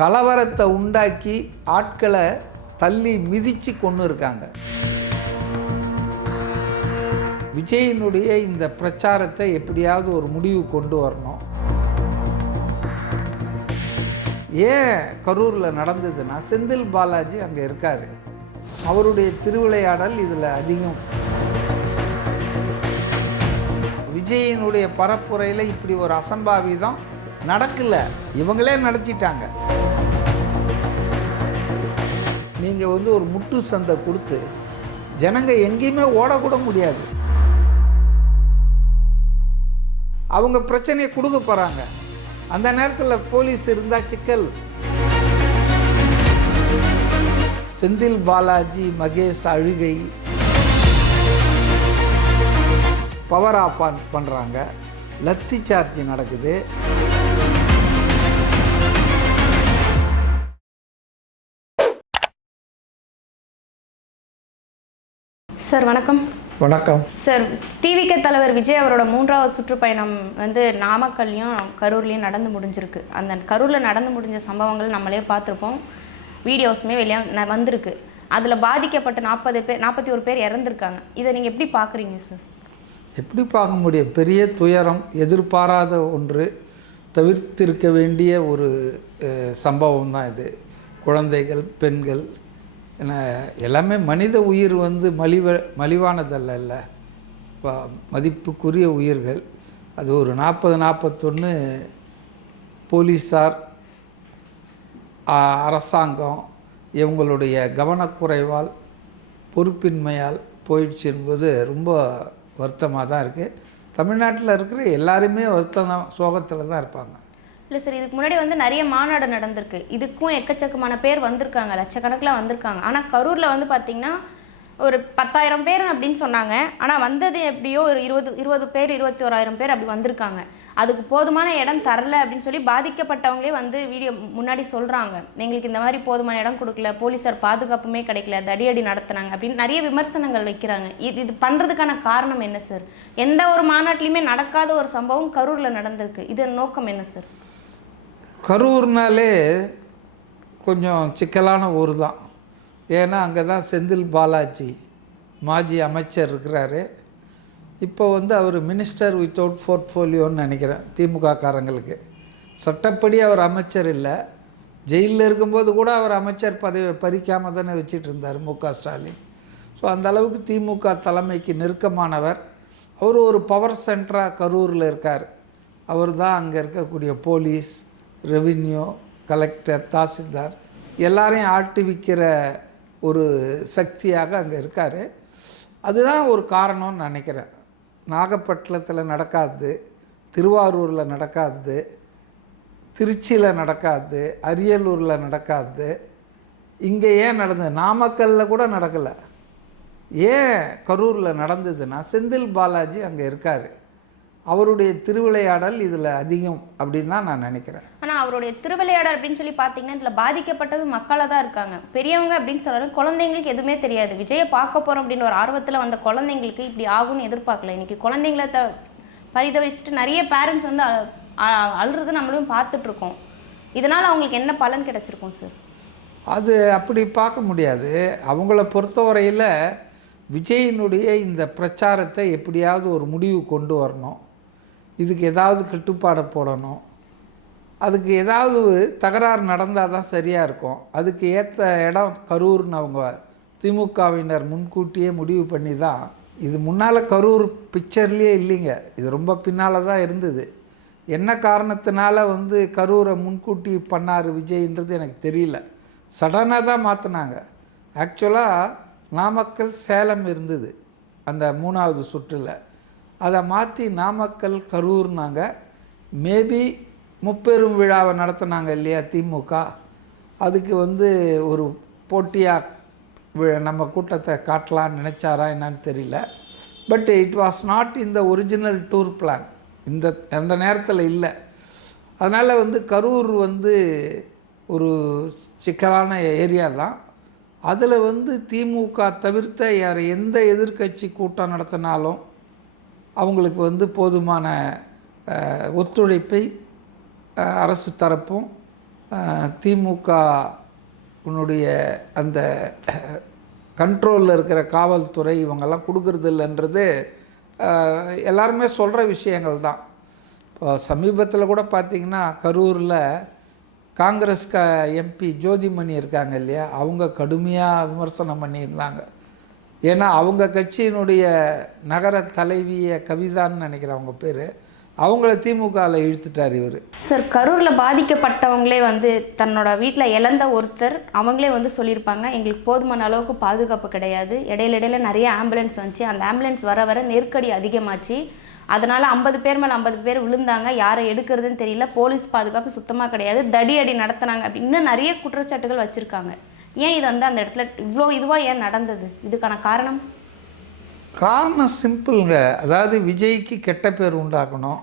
கலவரத்தை உண்டாக்கி ஆட்களை தள்ளி மிதித்து கொண்டு இருக்காங்க. விஜயினுடைய இந்த பிரச்சாரத்தை எப்படியாவது ஒரு முடிவு கொண்டு வரணும். ஏன் கரூரில் நடந்ததுன்னா, செந்தில் பாலாஜி அங்கே இருக்கார். அவருடைய திருவிளையாடல் இதில் அதிகம். விஜயினுடைய பரப்புரையில் இப்படி ஒரு அசம்பாவிதம் நடக்கலை, இவங்களே நடத்திட்டாங்க. நீங்கள் ஒரு முட்டு சந்தை கொடுத்து ஜனங்க எங்கேயுமே ஓடக்கூட முடியாது. அவங்க பிரச்சனையை கொடுக்க போகிறாங்க. அந்த நேரத்தில் போலீஸ் இருந்தால் சிக்கல். செந்தில் பாலாஜி, மகேஷ் அழுகை, பவர் ஆஃப் ஆன் பண்ணுறாங்க, லத்தி சார்ஜ் நடக்குது. சார் வணக்கம். வணக்கம் சார். டிவிகே தலைவர் விஜய் அவரோட 3வது சுற்றுப்பயணம் நாமக்கல்லையும் கரூர்லேயும் நடந்து முடிஞ்சிருக்கு. அந்த கரூரில் நடந்து முடிஞ்ச சம்பவங்கள் நம்மளே பார்த்துருப்போம், வீடியோஸுமே வெளியே வந்திருக்கு. அதில் பாதிக்கப்பட்ட 41 பேர் இறந்துருக்காங்க. இதை நீங்கள் எப்படி பார்க்குறீங்க சார்? எப்படி பார்க்க முடியும்? பெரிய துயரம், எதிர்பாராத ஒன்று, தவிர்த்திருக்க வேண்டிய ஒரு சம்பவம் தான் இது. குழந்தைகள், பெண்கள், ஏன்னா எல்லாமே மனித உயிர் மலிவானதல்ல, மதிப்புக்குரிய உயிர்கள். அது ஒரு 41 போலீஸார், அரசாங்கம் இவங்களுடைய கவனக்குறைவால், பொறுப்பின்மையால் போயிடுச்சு என்பது ரொம்ப வருத்தமாக தான் இருக்குது. தமிழ்நாட்டில் இருக்கிற எல்லாருமே வருத்தம் தான், சோகத்தில் தான் இருப்பாங்க. இல்லை சார், இதுக்கு முன்னாடி நிறைய மாநாடு நடந்திருக்கு. இதுக்கும் எக்கச்சக்கமான பேர் வந்திருக்காங்க, லட்சக்கணக்கில் வந்திருக்காங்க. ஆனால் கரூரில் பார்த்தீங்கன்னா ஒரு 10,000 பேர் அப்படின்னு சொன்னாங்க. ஆனால் வந்தது எப்படியோ ஒரு 20 பேர், 21,000 பேர் அப்படி வந்திருக்காங்க. அதுக்கு போதுமான இடம் தரல அப்படின்னு சொல்லி பாதிக்கப்பட்டவங்களே வீடியோ முன்னாடி சொல்கிறாங்க. எங்களுக்கு இந்த மாதிரி போதுமான இடம் கொடுக்கல, போலீஸார் பாதுகாப்புமே கிடைக்கல, தடியடி நடத்தினாங்க அப்படின்னு நிறைய விமர்சனங்கள் வைக்கிறாங்க. இது பண்ணுறதுக்கான காரணம் என்ன சார்? எந்த ஒரு மாநாட்டிலையுமே நடக்காத ஒரு சம்பவம் கரூரில் நடந்திருக்கு. இதன் நோக்கம் என்ன சார்? கரூர்னாலே கொஞ்சம் சிக்கலான ஊர் தான். ஏன்னா அங்கே தான் செந்தில் பாலாஜி மாஜி அமைச்சர் இருக்கிறாரு. இப்போ அவர் மினிஸ்டர் வித்தவுட் போர்ட்ஃபோலியோன்னு நினைக்கிறேன் திமுக காரங்களுக்கு. சட்டப்படி அவர் அமைச்சர் இல்லை. ஜெயிலில் இருக்கும்போது கூட அவர் அமைச்சர் பதவி பறிக்காமல் தானே வச்சுட்டு இருந்தார் மு.க. ஸ்டாலின். ஸோ அந்த அளவுக்கு திமுக தலைமைக்கு நெருக்கமானவர். அவர் ஒரு பவர் சென்டராக கரூரில் இருக்கார். அவர் தான் அங்கே இருக்கக்கூடிய போலீஸ், ரெவின்யூ, கலெக்டர், தாசில்தார் எல்லாரையும் ஆட்டுவிக்கிற ஒரு சக்தியாக அங்கே இருக்கார். அதுதான் ஒரு காரணம்னு நினைக்கிறேன். நாகப்பட்டினத்தில் நடக்காது, திருவாரூரில் நடக்காது, திருச்சியில் நடக்காது, அரியலூரில் நடக்காது. இங்கே ஏன் நடந்தது? நாமக்கல்லில் கூட நடக்கலை. ஏன் கரூரில் நடந்ததுன்னா, செந்தில் பாலாஜி அங்கே இருக்கார். அவருடைய திருவிளையாடல் இதில் அதிகம் அப்படின்னு தான் நான் நினைக்கிறேன். ஆனால் அவருடைய திருவிளையாடல் அப்படின்னு சொல்லி பார்த்தீங்கன்னா, இதில் பாதிக்கப்பட்டது மக்களாக தான் இருக்காங்க. பெரியவங்க அப்படின்னு சொல்கிறாங்க, குழந்தைங்களுக்கு எதுவுமே தெரியாது. விஜயை பார்க்க போகிறோம் அப்படின்னு ஒரு ஆர்வத்தில் வந்த குழந்தைங்களுக்கு இப்படி ஆகும்னு எதிர்பார்க்கல. இன்றைக்கி குழந்தைங்கள பரிதவிச்சுட்டு நிறைய பேரண்ட்ஸ் அழுறது நம்மளும் பார்த்துட்ருக்கோம். இதனால் அவங்களுக்கு என்ன பலன் கிடச்சிருக்கும் சார்? அது அப்படி பார்க்க முடியாது. அவங்கள பொறுத்தவரையில் விஜயினுடைய இந்த பிரச்சாரத்தை எப்படியாவது ஒரு முடிவு கொண்டு வரணும். இதுக்கு ஏதாவது கட்டுப்பாடை போடணும். அதுக்கு ஏதாவது தகராறு நடந்தால் தான் சரியாக இருக்கும். அதுக்கு ஏற்ற இடம் கரூர்னு அவங்க திமுகவினர் முன்கூட்டியே முடிவு பண்ணி தான். இது முன்னால் கரூர் பிக்சர்லேயே இல்லைங்க, இது ரொம்ப பின்னால் தான் இருந்தது. என்ன காரணத்தினால கரூரை முன்கூட்டி பண்ணார் விஜய்ன்றது எனக்கு தெரியல. சடனாக தான் மாற்றினாங்க. ஆக்சுவலாக நாமக்கல், சேலம் இருந்தது அந்த 3வது சுற்றில். அதை மாற்றி நாமக்கல், கரூர்னாங்க. மேபி முப்பெரும் விழாவை நடத்தினாங்க இல்லையா திமுக. அதுக்கு ஒரு போட்டியாக நம்ம கூட்டத்தை காட்டலான்னு நினச்சாரா என்னன்னு தெரியல. But it was not in the original tour plan. அந்த நேரத்தில் இல்லை. அதனால் கரூர் ஒரு சிக்கலான ஏரியா தான். அதில் திமுக தவிர்த்த யார் எந்த எதிர்க்கட்சி கூட்டம் நடத்தினாலும் அவங்களுக்கு போதுமான ஒத்துழைப்பை அரசு தரப்பும் திமுக உன்னுடைய அந்த கண்ட்ரோலில் இருக்கிற காவல்துறை இவங்கெல்லாம் கொடுக்கறது இல்லைன்றது எல்லாருமே சொல்கிற விஷயங்கள் தான். இப்போ சமீபத்தில் கூட பார்த்திங்கன்னா கரூரில் காங்கிரஸ் எம்பி ஜோதிமணி இருக்காங்க இல்லையா, அவங்க கடுமையாக விமர்சனம் பண்ணியிருந்தாங்க. ஏன்னா அவங்க கட்சியினுடைய நகர தலைவிய கவிதான்னு நினைக்கிறேன் அவங்க பேர், அவங்கள திமுகவில் இழுத்துட்டார் இவர். சார், கரூரில் பாதிக்கப்பட்டவங்களே வந்து தன்னோட வீட்டில் இழந்த ஒருத்தர் அவங்களே வந்து சொல்லியிருப்பாங்க, எங்களுக்கு போதுமான அளவுக்கு பாதுகாப்பு கிடையாது, இடையில நிறைய ஆம்புலன்ஸ் வந்துச்சு, அந்த ஆம்புலன்ஸ் வர வர நெருக்கடி அதிகமாச்சு, அதனால் 50 பேர் மேலே 50 பேர் விழுந்தாங்க, யாரை எடுக்கிறதுன்னு தெரியல, போலீஸ் பாதுகாப்பு சுத்தமாக கிடையாது, தடியடி நடத்தினாங்க அப்படின்னு இன்னும் நிறைய குற்றச்சாட்டுகள் வச்சுருக்காங்க. ஏன் இது வந்து அந்த இடத்துல இவ்வளோ இதுவாக ஏன் நடந்தது? இதுக்கான காரணம் சிம்பிளுங்க. அதாவது விஜய்க்கு கெட்ட பேர் உண்டாக்கணும்,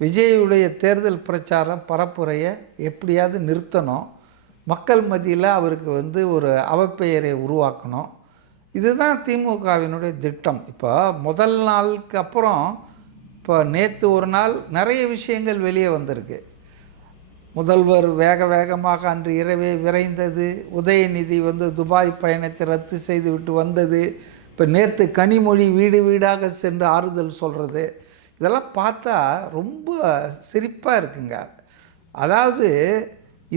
விஜயுடைய தேர்தல் பிரச்சாரம் பரப்புரையை எப்படியாவது நிறுத்தணும், மக்கள் மத்தியில் அவருக்கு வந்து ஒரு அவப்பெயரை உருவாக்கணும். இதுதான் திமுகவினுடைய திட்டம். இப்போ முதல் நாளுக்கு அப்புறம் இப்போ நேற்று ஒரு நாள் நிறைய விஷயங்கள் வெளியே வந்திருக்கு. முதல்வர் வேகமாக அன்று இரவே விரைந்தது, உதயநிதி வந்து துபாய் பயணத்தை ரத்து செய்து விட்டு வந்தது, இப்போ நேற்று கனிமொழி வீடு வீடாக சென்று ஆறுதல் சொல்கிறது, இதெல்லாம் பார்த்தா ரொம்ப சிரிப்பாக இருக்குங்க. அதாவது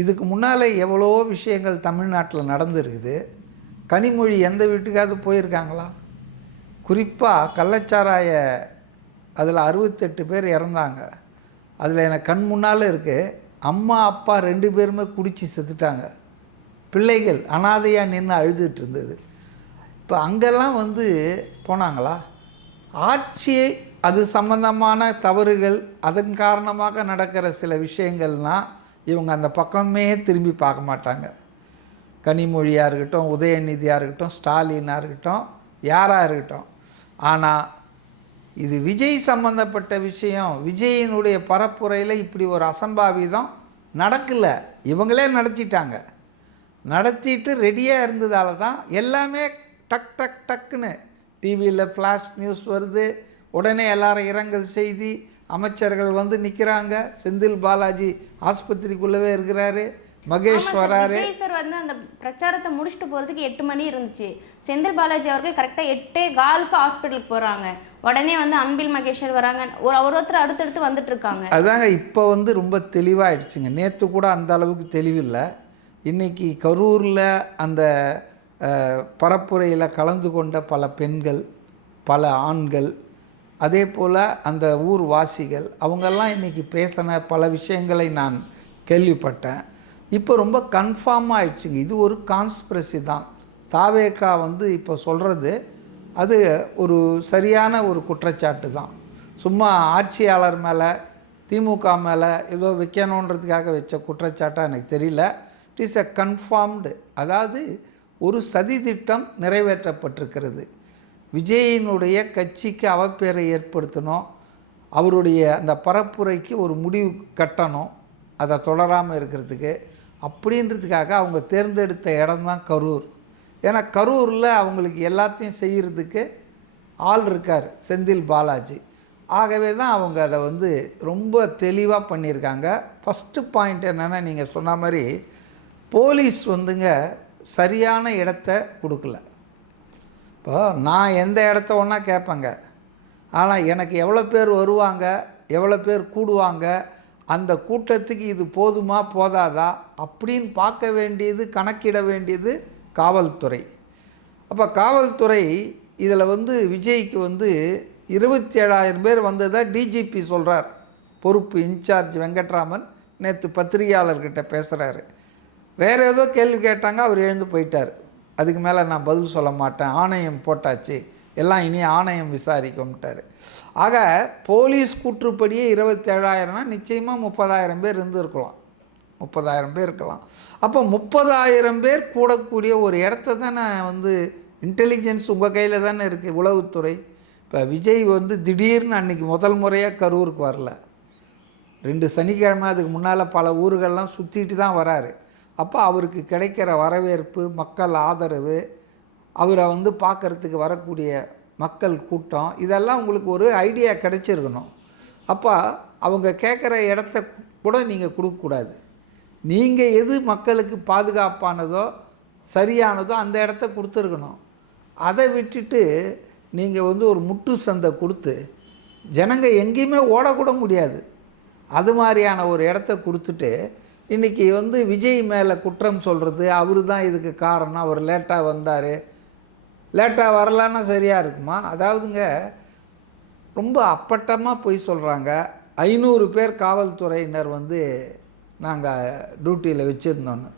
இதுக்கு முன்னால் எவ்வளோ விஷயங்கள் தமிழ்நாட்டில் நடந்துருக்குது. கனிமொழி எந்த வீட்டுக்காவது போயிருக்காங்களா? குறிப்பாக கள்ளச்சாராய அதில் 68 பேர் இறந்தாங்க. அதில் எனக்கு கண் முன்னால் இருக்குது, அம்மா அப்பா 2 பேருமே குடித்து செத்துட்டாங்க, பிள்ளைகள் அனாதையாக நின்று அழுதுட்டு இருந்தது. இப்போ அங்கெல்லாம் வந்து போனாங்களா? ஆட்சியை அது சம்பந்தமான தவறுகள் அதன் காரணமாக நடக்கிற சில விஷயங்கள்னால் இவங்க அந்த பக்கமே திரும்பி பார்க்க மாட்டாங்க. கனிமொழியாக இருக்கட்டும், உதயநிதியாக இருக்கட்டும், ஸ்டாலினாக இருக்கட்டும், யாராக இருக்கட்டும். ஆனால் இது விஜய் சம்பந்தப்பட்ட விஷயம், விஜயினுடைய பரப்புரையில் இப்படி ஒரு அசம்பாவிதம் நடக்கலை, இவங்களே நடத்திட்டாங்க. நடத்திட்டு ரெடியாக இருந்ததால தான் எல்லாமே டக்குன்னு டிவியில் ஃப்ளாஷ் நியூஸ் வருது, உடனே எல்லாரும் இரங்கல் செய்தி, அமைச்சர்கள் வந்து நிற்கிறாங்க, செந்தில் பாலாஜி ஆஸ்பத்திரிக்குள்ளவே இருக்கிறாரு, மகேஷ் வராரு. சார் வந்து அந்த பிரச்சாரத்தை முடிச்சுட்டு போகிறதுக்கு 8 மணி இருந்துச்சு, செந்தில் பாலாஜி அவர்கள் கரெக்டாக 8:15 ஹாஸ்பிட்டலுக்கு போகிறாங்க, உடனே வந்து அன்பில் மகேஸ்வர் வராங்க, ஒருத்தர் அடுத்தடுத்து வந்துட்டு இருக்காங்க. அதாங்க இப்போ வந்து ரொம்ப தெளிவாகிடுச்சுங்க. நேற்று கூட அந்த அளவுக்கு தெளிவில்லை. இன்றைக்கி கரூரில் அந்த பரப்புரையில் கலந்து கொண்ட பல பெண்கள், பல ஆண்கள், அதே போல் அந்த ஊர் வாசிகள், அவங்கெல்லாம் இன்றைக்கி பேசின பல விஷயங்களை நான் கேள்விப்பட்டேன். இப்போ ரொம்ப கன்ஃபார்மாக ஆயிடுச்சுங்க, இது ஒரு கான்ஸ்பிரசி தான். தாவேகா வந்து இப்போ சொல்கிறது அது ஒரு சரியான ஒரு குற்றச்சாட்டு தான். சும்மா ஆட்சியாளர் மேலே திமுக மேலே ஏதோ வைக்கணுன்றதுக்காக வச்ச குற்றச்சாட்டாக எனக்கு தெரியல. இட் இஸ் எ கன்ஃபார்ம்டு, அதாவது ஒரு சதி திட்டம் நிறைவேற்றப்பட்டிருக்கிறது. விஜயினுடைய கட்சிக்கு அவப்பேரை ஏற்படுத்தணும், அவருடைய அந்த பரப்புரைக்கு ஒரு முடிவு கட்டணும், அதை தொடராமல் இருக்கிறதுக்கு, அப்படின்றதுக்காக அவங்க தேர்ந்தெடுத்த இடம்தான் கரூர். ஏன்னா கரூரில் அவங்களுக்கு எல்லாத்தையும் செய்கிறதுக்கு ஆள் இருக்கார், செந்தில் பாலாஜி. ஆகவே தான் அவங்க அதை வந்து ரொம்ப தெளிவாக பண்ணியிருக்காங்க. ஃபஸ்ட்டு பாயிண்ட் என்னென்னா, நீங்கள் சொன்ன மாதிரி போலீஸ் வந்துங்க சரியான இடத்த கொடுக்கல. இப்போ நான் எந்த இடத்த ஒன்றா கேட்பேங்க, ஆனால் எனக்கு எவ்வளோ பேர் வருவாங்க, எவ்வளோ பேர் கூடுவாங்க, அந்த கூட்டத்துக்கு இது போதுமா போதாதா அப்படின்னு பார்க்க வேண்டியது, கணக்கிட வேண்டியது காவல்துறை. அப்போ காவல்துறை இதில் வந்து விஜய்க்கு வந்து 27,000 பேர் வந்ததாக டிஜிபி சொல்கிறார். பொறுப்பு இன்சார்ஜ் வெங்கட்ராமன் நேற்று பத்திரிகையாளர்கிட்ட பேசுகிறாரு. வேறு ஏதோ கேள்வி கேட்டாங்க, அவர் எழுந்து போயிட்டார். அதுக்கு மேலே நான் பதில் சொல்ல மாட்டேன், ஆணையம் போட்டாச்சு, எல்லாம் இனி ஆணையம் விசாரிக்கும்ட்டார். ஆக போலீஸ் கூற்றுப்படியே 27,000னா நிச்சயமாக 30,000 பேர் இருந்திருக்கலாம், 30,000 பேர் இருக்கலாம். அப்போ 30,000 பேர் கூடக்கூடிய ஒரு இடத்த தானே வந்து இன்டெலிஜென்ஸ் உங்கள் கையில் தானே இருக்குது, உளவுத்துறை. இப்போ விஜய் வந்து திடீர்னு அன்றைக்கி முதல் முறையாக கரூருக்கு வரல, 2 சனிக்கிழமை அதுக்கு முன்னால் பல ஊர்கள்லாம் சுற்றிட்டு தான் வராரு. அப்போ அவருக்கு கிடைக்கிற வரவேற்பு, மக்கள் ஆதரவு, அவரை வந்து பார்க்குறதுக்கு வரக்கூடிய மக்கள் கூட்டம், இதெல்லாம் உங்களுக்கு ஒரு ஐடியா கிடைச்சிருக்கணும். அப்போ அவங்க கேட்குற இடத்த கூட நீங்கள் கொடுக்கக்கூடாது. நீங்கள் எது மக்களுக்கு பாதுகாப்பானதோ சரியானதோ அந்த இடத்த கொடுத்துருக்கணும். அதை விட்டுட்டு நீங்கள் வந்து ஒரு முட்டு சந்தை கொடுத்து ஜனங்க எங்கேயுமே ஓடக்கூட முடியாது அது மாதிரியான ஒரு இடத்த கொடுத்துட்டு இன்றைக்கி வந்து விஜய் மேலே குற்றம் சொல்கிறது, அவர் தான் இதுக்கு காரணம், அவர் லேட்டாக வந்தார், லேட்டாக வரலான்னா சரியாக இருக்குமா? அதாவதுங்க ரொம்ப அப்பட்டமாக போய் சொல்கிறாங்க. 500 பேர் காவல்துறையினர் வந்து நாங்கள் டியூட்டியில் வச்சுருந்தோன்னு,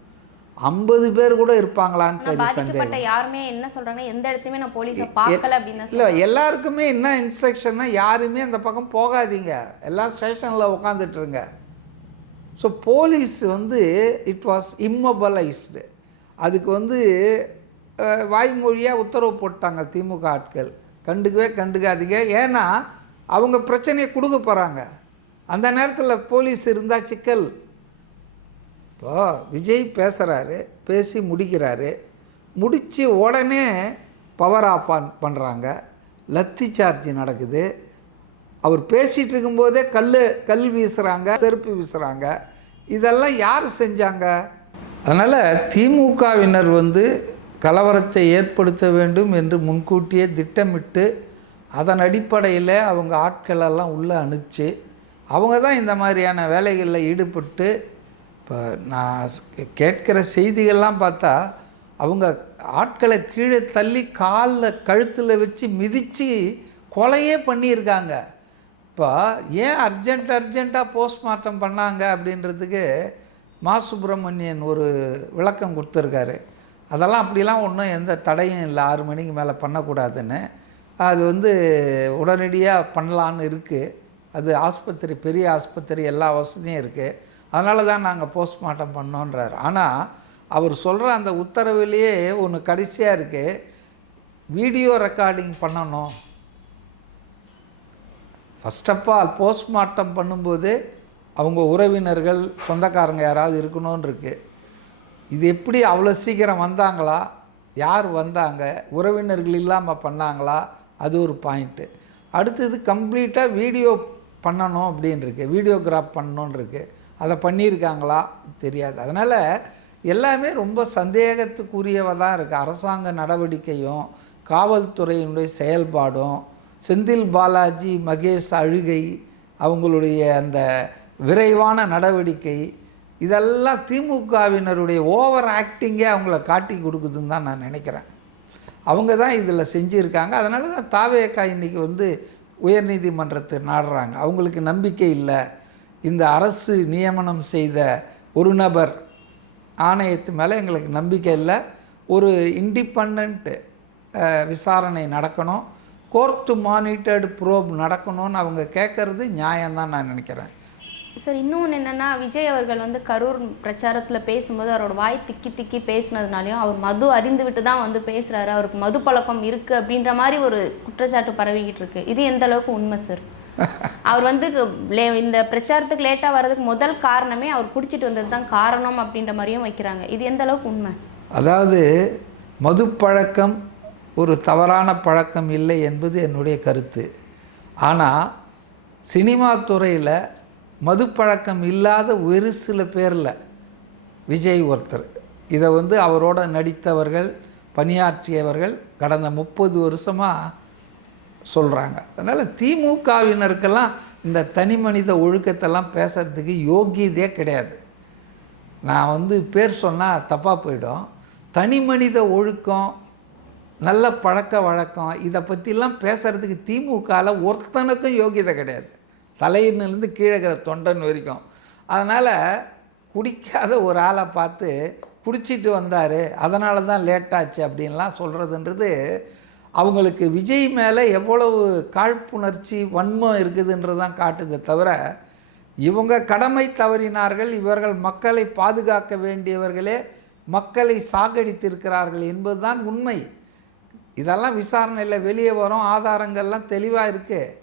50 பேர் கூட இருப்பாங்களான்னு தெரியும் சந்தேகம். பாதிக்கப்பட்ட யாருமே என்ன சொல்றாங்கன்னா எந்த இடத்துமே நான் போலீஸை பார்க்கல அப்படின்னு இல்லை, எல்லாருக்குமே என்ன இன்ஸ்ட்ரக்ஷன்னா யாருமே அந்த பக்கம் போகாதீங்க, எல்லா ஸ்டேஷனில் உட்காந்துட்ருங்க. ஸோ போலீஸ் வந்து இட் வாஸ் இம்மொபலைஸ்டு. அதுக்கு வந்து வாய்மொழியாக உத்தரவு போட்டாங்க திமுக ஆட்கள், கண்டுக்காதீங்க. ஏன்னா அவங்க பிரச்சனையை கொடுக்க போகிறாங்க. அந்த நேரத்தில் போலீஸ் இருந்தால் சிக்கல். இப்போ விஜய் பேசுகிறாரு, பேசி முடிக்கிறாரு, முடித்து உடனே பவர் ஆஃப் பண்ணுறாங்க, லத்தி சார்ஜ் நடக்குது. அவர் பேசிகிட்டு இருக்கும்போதே கல் வீசுகிறாங்க, செருப்பு வீசுகிறாங்க. இதெல்லாம் யார் செஞ்சாங்க? அதனால் திமுகவினர் வந்து கலவரத்தை ஏற்படுத்த வேண்டும் என்று முன்கூட்டியே திட்டமிட்டு அதன் அடிப்படையில் அவங்க ஆட்களெல்லாம் உள்ளே அனுப்பிச்சு அவங்க தான் இந்த மாதிரியான வேலைகளில் ஈடுபட்டு, இப்போ நான் கேட்குற செய்திகள்லாம் பார்த்தா அவங்க ஆட்களை கீழே தள்ளி காலில் கழுத்தில் வச்சு மிதித்து கொலையே பண்ணியிருக்காங்க. இப்போ ஏன் அர்ஜெண்ட்டாக போஸ்ட்மார்ட்டம் பண்ணாங்க அப்படின்றதுக்கு மா சுப்பிரமணியன் ஒரு விளக்கம் கொடுத்துருக்காரு. அதெல்லாம் அப்படிலாம் ஒன்றும் எந்த தடையும் இல்லை, 6 மணிக்கு மேலே பண்ணக்கூடாதுன்னு. அது வந்து உடனடியாக பண்ணலான்னு இருக்குது. அது ஆஸ்பத்திரி, பெரிய ஆஸ்பத்திரி, எல்லா வசதியும் இருக்குது. அதனால தான் நாங்கள் போஸ்ட்மார்ட்டம் பண்ணோன்றார். ஆனால் அவர் சொல்கிற அந்த உத்தரவிலேயே ஒன்று கடைசியாக இருக்குது, வீடியோ ரெக்கார்டிங் பண்ணணும். ஃபஸ்ட் ஆஃப் ஆல் போஸ்ட்மார்ட்டம் பண்ணும்போது அவங்க உறவினர்கள், சொந்தக்காரங்க யாராவது இருக்கணும்னு இருக்குது. இது எப்படி அவ்வளோ சீக்கிரம் வந்தாங்களா, யார் வந்தாங்க, உறவினர்கள் இல்லாமல் பண்ணாங்களா, அது ஒரு பாயிண்ட்டு. அடுத்தது கம்ப்ளீட்டாக வீடியோ பண்ணணும் அப்படின்னு இருக்குது, வீடியோகிராஃப் பண்ணணுன்னு இருக்குது. அதை பண்ணியிருக்காங்களா தெரியாது. அதனால் எல்லாமே ரொம்ப சந்தேகத்துக்குரியவ தான் இருக்குது. அரசாங்க நடவடிக்கையும் காவல்துறையினுடைய செயல்பாடும், செந்தில் பாலாஜி, மகேஷ் அழுகை, அவங்களுடைய அந்த விரைவான நடவடிக்கை, இதெல்லாம் திமுகவினருடைய ஓவர் ஆக்டிங்கே அவங்கள காட்டி கொடுக்குதுன்னு தான் நான் நினைக்கிறேன். அவங்க தான் இதில் செஞ்சுருக்காங்க. அதனால தான் தாவேக்கா இன்றைக்கி வந்து உயர்நீதிமன்றத்தை நாடுறாங்க. அவங்களுக்கு நம்பிக்கை இல்லை, இந்த அரசு நியமனம் செய்த ஒரு நபர் ஆணையத்து மேலே எங்களுக்கு நம்பிக்கை இல்லை, ஒரு இண்டிபெண்ட் விசாரணை நடக்கணும், கோர்ட்டு மானிட்டர்டு ப்ரோப் நடக்கணும்னு அவங்க கேட்குறது நியாயம்தான் நான் நினைக்கிறேன். சார், இன்னொன்று என்னென்னா, விஜய் அவர்கள் வந்து கரூர் பிரச்சாரத்தில் பேசும்போது அவரோட வாய் திக்கி பேசினதுனாலையும் அவர் மது அறிந்து விட்டு தான் வந்து பேசுகிறாரு, அவருக்கு மது பழக்கம் இருக்குது அப்படின்ற மாதிரி ஒரு குற்றச்சாட்டு பரவிக்கிட்டு இருக்கு. இது எந்த அளவுக்கு உண்மை சார்? அவர் வந்து இந்த பிரச்சாரத்துக்கு லேட்டாக வர்றதுக்கு முதல் காரணமே அவர் குடிச்சிட்டு வந்தது தான் காரணம் அப்படின்ற மாதிரியும் வைக்கிறாங்க. இது எந்த அளவுக்கு உண்மை? அதாவது மது பழக்கம் ஒரு தவறான பழக்கம் இல்லை என்பது என்னுடைய கருத்து. ஆனால் சினிமா துறையில் மது பழக்கம் இல்லாத ஒரு சில பேரில் விஜய் ஒருத்தர். இதை வந்து அவரோட நடித்தவர்கள், பணியாற்றியவர்கள் கடந்த 30 வருஷமாக சொல்கிறாங்க. அதனால் திமுகவினருக்கெல்லாம் இந்த தனி மனித ஒழுக்கத்தெல்லாம் பேசுகிறதுக்கு யோகியதே கிடையாது. நான் வந்து பேர் சொன்னால் தப்பாக போயிடும். தனி மனித ஒழுக்கம், நல்ல பழக்க வழக்கம், இதை பற்றிலாம் பேசுகிறதுக்கு திமுகவில் ஒருத்தனுக்கும் யோகியதை கிடையாது, தலையிலிருந்து கீழே இருக்கிற தொண்டன் வரைக்கும். அதனால் குடிக்காத ஒரு ஆளை பார்த்து குடிச்சிட்டு வந்தார், அதனால தான் லேட்டாச்சு அப்படின்லாம் சொல்கிறதுன்றது அவங்களுக்கு விஜய் மேலே எவ்வளவு காழ்ப்புணர்ச்சி, வன்மம் இருக்குதுன்றது தான் காட்டுதே தவிர, இவங்க கடமை தவறினார்கள், இவர்கள் மக்களை பாதுகாக்க வேண்டியவர்களே மக்களை சாகடித்திருக்கிறார்கள் என்பது தான் உண்மை. இதெல்லாம் விசாரணையில் வெளியே வரும், ஆதாரங்கள்லாம் தெளிவாக இருக்குது.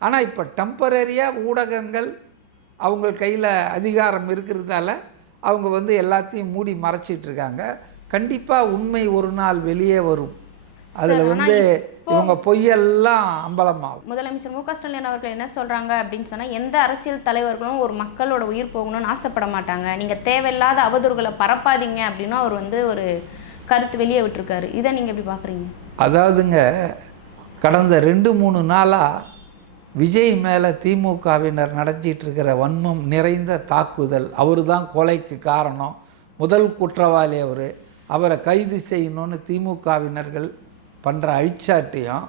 ஆனால் இப்போ டெம்பரரியாக ஊடகங்கள் அவங்க கையில் அதிகாரம் இருக்கிறதால அவங்க வந்து எல்லாத்தையும் மூடி மறைச்சிட்ருக்காங்க. கண்டிப்பாக உண்மை ஒரு நாள் வெளியே வரும். அதில் வந்து இவங்க பொய்யெல்லாம் அம்பலமாகும். முதலமைச்சர் மு.க.ஸ்டாலின் அவர்கள் என்ன சொல்றாங்க அப்படின்னு சொன்னா, எந்த அரசியல் தலைவர்களும் ஒரு மக்களோட உயிர் போகணும்னு ஆசைப்பட மாட்டாங்க, நீங்க தேவையில்லாத அவதூறுகளை பரப்பாதீங்க அப்படின்னு அவர் வந்து ஒரு கருத்து வெளியே விட்டுருக்காரு. இதை நீங்க எப்படி பாக்குறீங்க? அதாவதுங்க, கடந்த 2-3 நாளாக விஜய் மேலே திமுகவினர் நடத்திட்டு இருக்கிற வன்மம் நிறைந்த தாக்குதல், அவர் தான் கொலைக்கு காரணம், முதல் குற்றவாளி அவரை கைது செய்யணும்னு திமுகவினர்கள் பண்ணுற அழிச்சாட்டியம்,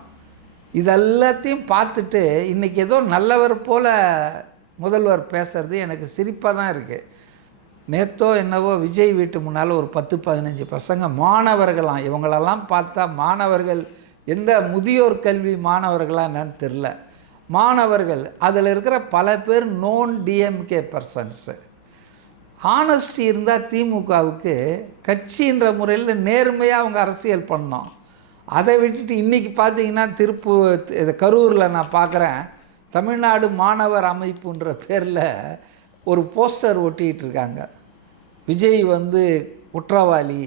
இதெல்லாத்தையும் பார்த்துட்டு இன்றைக்கி ஏதோ நல்லவர் போல் முதல்வர் பேசுகிறது எனக்கு சிரிப்பாக தான் இருக்குது. நேற்றோ என்னவோ விஜய் வீட்டு முன்னால் ஒரு 10-15 பசங்க மாணவர்களாம், இவங்களெல்லாம் பார்த்தா மாணவர்கள் எந்த முதியோர் கல்வி மாணவர்களாக என்னன்னு தெரில, மாணவர்கள் அதில் இருக்கிற பல பேர் நோன் டிஎம்கே பர்சன்ஸு. ஆனஸ்டி இருந்தால் திமுகவுக்கு கட்சின்ற முறையில் நேர்மையாக அவங்க அரசியல் பண்ணோம். அதை விட்டுட்டு இன்றைக்கி பார்த்தீங்கன்னா கரூரில் நான் பார்க்குறேன், தமிழ்நாடு மாணவர் அமைப்புன்ற பேரில் ஒரு போஸ்டர் ஒட்டிகிட்டு இருக்காங்க. விஜய் வந்து குற்றவாளி,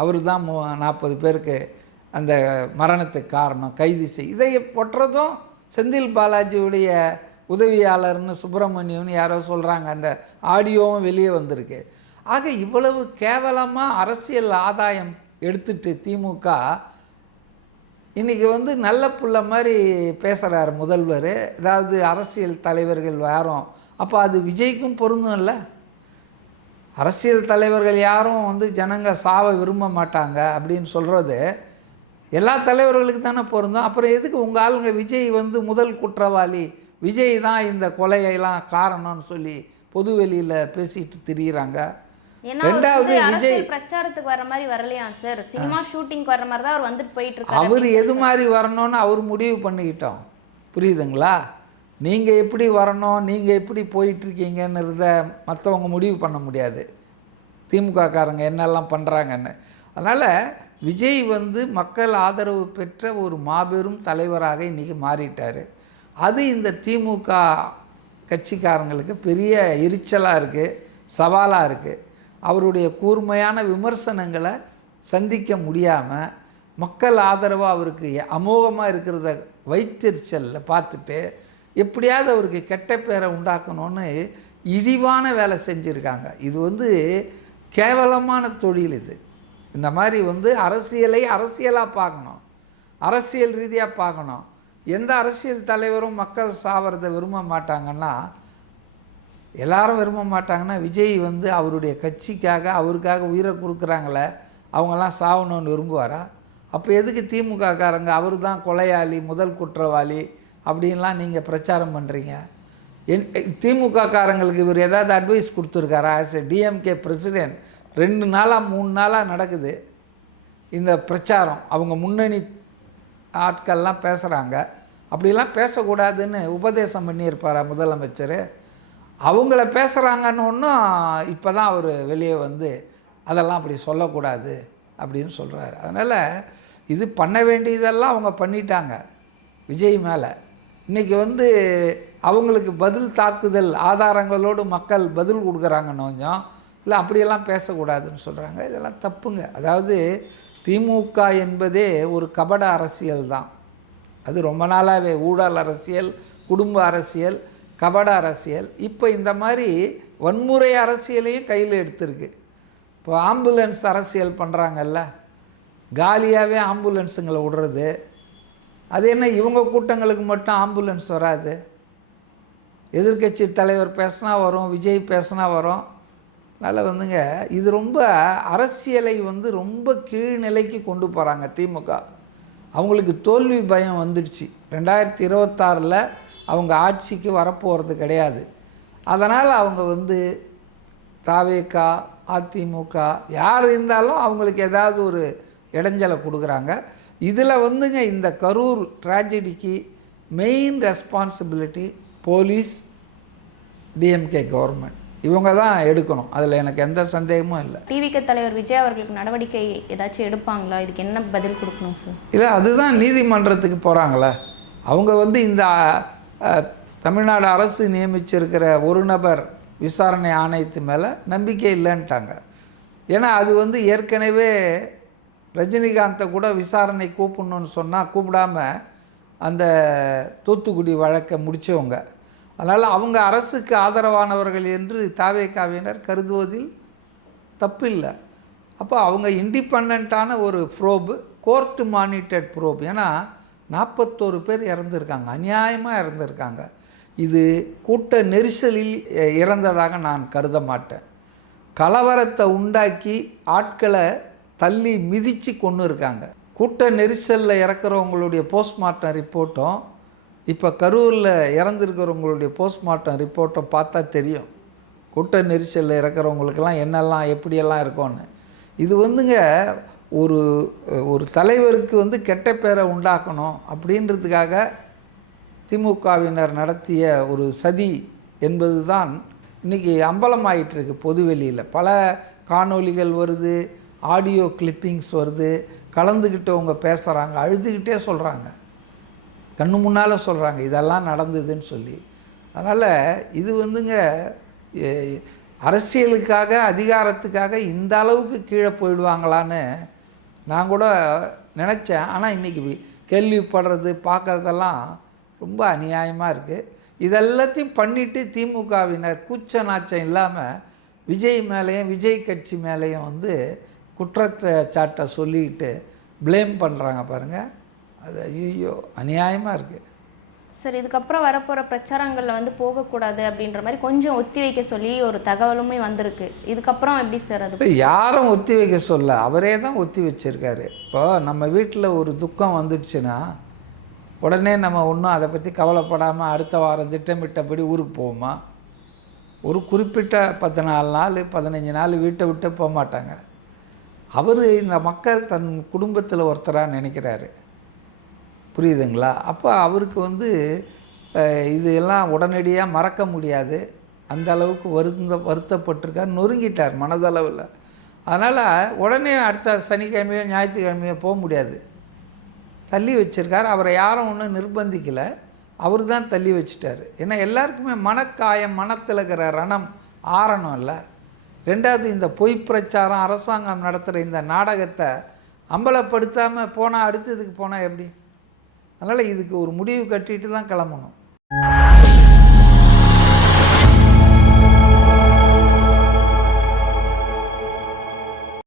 அவர் தான் 40 பேருக்கு அந்த மரணத்துக்கு காரணம், கைது செய். இதை ஒட்டுறதும் செந்தில் பாலாஜியுடைய உதவியாளர்னு சுப்பிரமணியம்னு யாரோ சொல்கிறாங்க, அந்த ஆடியோவும் வெளியே வந்திருக்கு. ஆக இவ்வளவு கேவலமாக அரசியல் ஆதாயம் எடுத்துட்டு திமுக இன்றைக்கி வந்து நல்ல புள்ள மாதிரி பேசுகிறார் முதல்வர். அதாவது அரசியல் தலைவர்கள் யாரும், அப்போ அது விஜய்க்கும் பொருந்தும் இல்லை. அரசியல் தலைவர்கள் யாரும் வந்து ஜனங்க சாவ விரும்ப மாட்டாங்க அப்படின்னு சொல்கிறது எல்லா தலைவர்களுக்கு தானே பொருந்தும். அப்புறம் எதுக்கு உங்கள் ஆளுங்க விஜய் வந்து முதல் குற்றவாளி, விஜய் தான் இந்த கொலையெல்லாம் காரணம்னு சொல்லி பொது வெளியில் பேசிட்டு திரியிறாங்க? ரெண்டாவது, விஜய் பிரச்சாரத்துக்கு வர மாதிரி வரலையா சார்? சினிமா ஷூட்டிங்க்கு வர மாதிரி தான் அவர் வந்துட்டு போயிட்டு இருக்காரு. அவர் எது மாதிரி வரணும்னு அவர் முடிவு பண்ணிக்கிட்டோம், புரியுதுங்களா? நீங்கள் எப்படி வரணும், நீங்கள் எப்படி போயிட்டுருக்கீங்கன்னுறத மற்றவங்க முடிவு பண்ண முடியாது, திமுககாரங்க என்னெல்லாம் பண்ணுறாங்கன்னு. அதனால் விஜய் வந்து மக்கள் ஆதரவு பெற்ற ஒரு மாபெரும் தலைவராக இன்றைக்கி மாறிட்டார். அது இந்த திமுக கட்சிக்காரங்களுக்கு பெரிய எரிச்சலாக இருக்குது, சவாலாக இருக்குது. அவருடைய கூர்மையான விமர்சனங்களை சந்திக்க முடியாமல் மக்கள் ஆதரவு அவருக்கு அமோகமாக இருக்கிறத வைத்தறிச்சலில் பார்த்துட்டு எப்படியாவது அவருக்கு கெட்ட பேரை உண்டாக்கணும்னு இழிவான வேலை செஞ்சுருக்காங்க. இது வந்து கேவலமான தொழில். இது இந்த மாதிரி வந்து அரசியலை அரசியலாக பார்க்கணும், அரசியல் ரீதியாக பார்க்கணும். எந்த அரசியல் தலைவரும் மக்கள் சாவறதை விரும்ப மாட்டாங்கன்னா, எல்லாரும் விரும்ப மாட்டாங்கன்னா, விஜய் வந்து அவருடைய கட்சிக்காக அவருக்காக உயிரை கொடுக்குறாங்களே, அவங்கெல்லாம் சாகணும்னு விரும்புவாரா? அப்போ எதுக்கு திமுககாரங்க அவர் தான் கொலையாளி, முதல் குற்றவாளி அப்படின்லாம் நீங்கள் பிரச்சாரம் பண்ணுறீங்க? திமுககாரங்களுக்கு இவர் ஏதாவது அட்வைஸ் கொடுத்துருக்காரா? ஆஸ் எ டிஎம்கே பிரசிடென்ட் 2 நாளாக 3 நாளாக நடக்குது இந்த பிரச்சாரம். அவங்க முன்னணி ஆட்கள்லாம் பேசுகிறாங்க, அப்படிலாம் பேசக்கூடாதுன்னு உபதேசம் பண்ணியிருப்பாரா முதலமைச்சர்? அவங்கள பேசுகிறாங்கன்னு ஒன்றும் இப்போ தான் அவர் வெளியே வந்து அதெல்லாம் அப்படி சொல்லக்கூடாது அப்படின்னு சொல்கிறாரு. அதனால் இது பண்ண வேண்டியதெல்லாம் அவங்க பண்ணிட்டாங்க விஜய் மேலே. இன்றைக்கி வந்து அவங்களுக்கு பதில் தாக்குதல் ஆதாரங்களோடு மக்கள் பதில் கொடுக்குறாங்கன்னு கொஞ்சம் இல்லை, அப்படியெல்லாம் பேசக்கூடாதுன்னு சொல்கிறாங்க. இதெல்லாம் தப்புங்க. அதாவது திமுக என்பதே ஒரு கபட அரசியல் தான். அது ரொம்ப நாளாகவே ஊழல் அரசியல், குடும்ப அரசியல், கபட அரசியல். இப்போ இந்த மாதிரி வன்முறை அரசியலையும் கையில் எடுத்திருக்கு. இப்போ ஆம்புலன்ஸ் அரசியல் பண்ணுறாங்கல்ல, காலியாகவே ஆம்புலன்ஸுங்களை விடுறது. அது என்ன இவங்க கூட்டங்களுக்கு மட்டும் ஆம்புலன்ஸ் வராது? எதிர்க்கட்சி தலைவர் பேசினா வரும், விஜய் பேசினா வரும். அதனால் வந்துங்க இது ரொம்ப அரசியலை வந்து ரொம்ப கீழ்நிலைக்கு கொண்டு போகிறாங்க திமுக. அவங்களுக்கு தோல்வி பயம் வந்துடுச்சு. 2026 அவங்க ஆட்சிக்கு வரப்போகிறது கிடையாது. அதனால் அவங்க வந்து தவேக, அதிமுக யார் இருந்தாலும் அவங்களுக்கு ஏதாவது ஒரு இடைஞ்சலை கொடுக்குறாங்க. இதில் வந்துங்க இந்த கரூர் ட்ராஜடிக்கு main responsibility police, DMK government, இவங்க தான் எடுக்கணும். அதில் எனக்கு எந்த சந்தேகமும் இல்லை. டிவிகே தலைவர் விஜய் அவர்களுக்கு நடவடிக்கை ஏதாச்சும் எடுப்பாங்களா? இதுக்கு என்ன பதில் கொடுக்கணும் சார்? இல்லை, அதுதான் நீதிமன்றத்துக்கு போகிறாங்களே அவங்க வந்து இந்த தமிழ்நாடு அரசு நியமிச்சிருக்கிற ஒரு நபர் விசாரணை ஆணையத்து மேலே நம்பிக்கை இல்லைன்ட்டாங்க. ஏன்னா அது வந்து ஏற்கனவே ரஜினிகாந்தை கூட விசாரணை கூப்பிடணுன்னு சொன்னால் கூப்பிடாம அந்த தூத்துக்குடி வழக்கை முடித்தவங்க. அதனால் அவங்க அரசுக்கு ஆதரவானவர்கள் என்று தாவேகாவினர் கருதுவதில் தப்பில்லை. அப்போ அவங்க இண்டிபெண்ட்டான ஒரு ப்ரோபு, கோர்ட்டு மானிட்டர்ட் ப்ரோப். ஏன்னா 41 பேர் இறந்துருக்காங்க, அநியாயமாக இறந்துருக்காங்க. இது கூட்ட நெரிசலில் இறந்ததாக நான் கருத மாட்டேன். கலவரத்தை உண்டாக்கி ஆட்களை தள்ளி மிதித்து கொண்டு இருக்காங்க. கூட்ட நெரிசலில் இறக்குறவங்களுடைய போஸ்ட்மார்ட்டம் ரிப்போர்ட்டும் இப்போ கரூரில் இறந்துருக்கிறவங்களுடைய போஸ்ட்மார்ட்டம் ரிப்போர்ட்டும் பார்த்தா தெரியும் கூட்ட நெரிசலில் இறக்குறவங்களுக்கெல்லாம் என்னெல்லாம் எப்படியெல்லாம் இருக்கும்னு. இது வந்துங்க ஒரு தலைவருக்கு கெட்ட பேரை உண்டாக்கணும் அப்படின்றதுக்காக திமுகவினர் நடத்திய ஒரு சதி என்பது தான் இன்றைக்கி அம்பலமாயிட்டிருக்கு பொதுவெளியில். பல காணொளிகள் வருது, ஆடியோ கிளிப்பிங்ஸ் வருது, கலந்துக்கிட்டவங்க பேசுகிறாங்க, அழுதுகிட்டே சொல்கிறாங்க, கண்ணு முன்னால் சொல்கிறாங்க இதெல்லாம் நடந்ததுன்னு சொல்லி. அதனால் இது அரசியலுக்காக அதிகாரத்துக்காக இந்த அளவுக்கு கீழே போயிடுவாங்களான்னு நான் கூட நினச்சேன். ஆனால் இன்றைக்கி கேள்விப்படுறது பார்க்குறதெல்லாம் ரொம்ப அநியாயமாக இருக்குது. இதெல்லாத்தையும் பண்ணிவிட்டு திமுகவினர் கூச்ச நாச்சம் இல்லாமல் விஜய் மேலேயும் விஜய் கட்சி மேலேயும் குற்றத்தை சாட்டை சொல்லிக்கிட்டு ப்ளேம் பண்ணுறாங்க பாருங்கள். அது ஐயோ அநியாயமாக இருக்குது. சார், இதுக்கப்புறம் வரப்போகிற பிரச்சாரங்களில் போகக்கூடாது அப்படின்ற மாதிரி கொஞ்சம் ஒத்தி வைக்க சொல்லி ஒரு தகவலுமே வந்திருக்கு. இதுக்கப்புறம் எப்படி சார் அது? யாரும் ஒத்தி வைக்க சொல்ல, அவரே தான் ஒத்தி வச்சுருக்காரு. இப்போ நம்ம வீட்டில் ஒரு துக்கம் வந்துடுச்சுன்னா உடனே நம்ம ஒன்றும் அதை பற்றி கவலைப்படாமல் அடுத்த வாரம் திட்டமிட்டபடி ஊருக்கு போவோமா? ஒரு குறிப்பிட்ட 14 நாள் 15 நாள் வீட்டை விட்டு போக மாட்டாங்க. அவர் இந்த மக்கள் தன் குடும்பத்தில் ஒருத்தராக நினைக்கிறாரு, புரியுதுங்களா? அப்போ அவருக்கு இதெல்லாம் உடனடியாக மறக்க முடியாது. அந்த அளவுக்கு வருத்தப்பட்டிருக்கார், நொறுங்கிட்டார் மனதளவில். அதனால் உடனே அடுத்த சனிக்கிழமையோ ஞாயிற்றுக்கிழமையோ போக முடியாது, தள்ளி வச்சுருக்கார். அவரை யாரும் ஒன்றும் நிர்பந்திக்கலை, அவர் தான் தள்ளி வச்சுட்டார். ஏன்னா எல்லாருக்குமே மனக்காயம், மனத்தில் இருக்கிற ரணம் ஆறணும் இல்லை. ரெண்டாவது, இந்த பொய் பிரச்சாரம் அரசாங்கம் நடத்துகிற இந்த நாடகத்தை அம்பலப்படுத்தாமல் போனால் அடுத்ததுக்கு போனால் எப்படி? அதனால் இதுக்கு ஒரு முடிவு கட்டிட்டு தான் கிளம்பணும்.